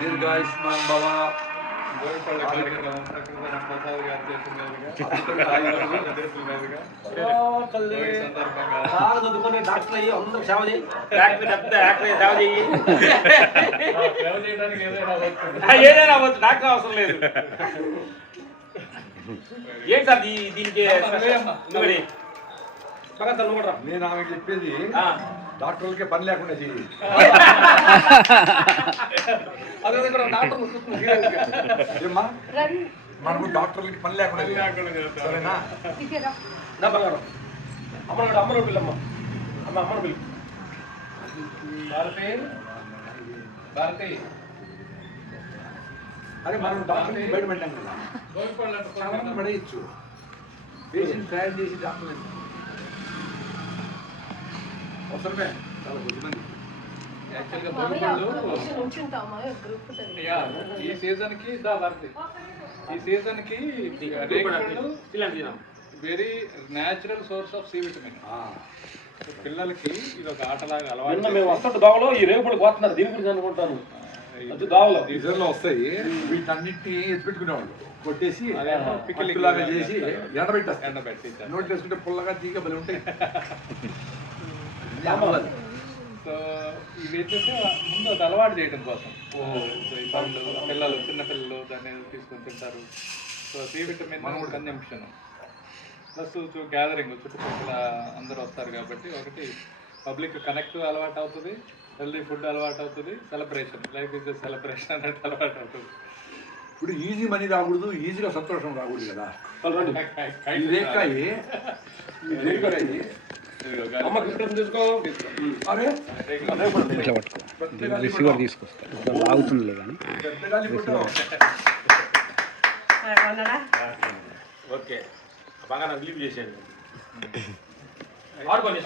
దీర్ఘాయుష్మాన్ భవ. చదువుకునే డాక్టర్ అయ్యి అందరూ సేవ చేయి. సేవ చెయ్యి. ఏదైనా అవ్వచ్చు, డాక్టర్ అవసరం లేదు. ఏంటి సార్ దీనికి నేను ఆమె చెప్పేది డాక్టర్లకే పని లేకుండా చెయ్యి. ఏమ్మా మనము డాక్టర్లకి పని లేకుండా సరేనా? అమ్మను పిల్లమ్మ అమ్మను పిల్లి భారతి. అరే మనం డాక్టర్ని బయట పెట్టాం కదా, పడేయచ్చు. పేషెంట్ తయారు చేసి డాక్టర్ అవసరమే చాలా కొద్దిమంది. ఈ సీజన్ కి very natural source of C vitamin. పిల్లలకి ఇది ఒక ఆటలాగా అలవాటు. మేము వస్తుంటే దోవలో ఈ రేపుడు పోతున్నారు, దీని గురించి అనుకుంటాను. దోవలో సీజన్లో వస్తాయి. వీటన్నిటిని ఎత్తిపెట్టుకునేవాళ్ళు, కొట్టేసి పిక్కలాగా చేసి ఎండబెట్టి నోట్ వేసుకుంటే పుల్లగా తీగ బలి ఉంటాయి. సో ఇవి వచ్చేసి ముందు అది అలవాటు చేయడం కోసం పిల్లలు చిన్నపిల్లలు దాన్ని తీసుకొని తింటారు. So C vitamin consumption plus gathering చుట్టుపక్కల అందరూ వస్తారు కాబట్టి ఒకటి పబ్లిక్ కనెక్ట్ అలవాటు అవుతుంది, హెల్దీ ఫుడ్ అలవాటు అవుతుంది, సెలబ్రేషన్ లైఫ్ ఇస్ సెలబ్రేషన్ అన్నట్టు అలవాటు అవుతుంది. ఇప్పుడు ఈజీ మనీ రాకూడదు, ఈజీగా సంతోషం రాకూడదు కదా. రిసీవర్ తీసుకొస్తా లాగుతుందిలే కానీ. ఓకే బాగా నాకు లీవ్ చేసేయండి. వాడుకోండి.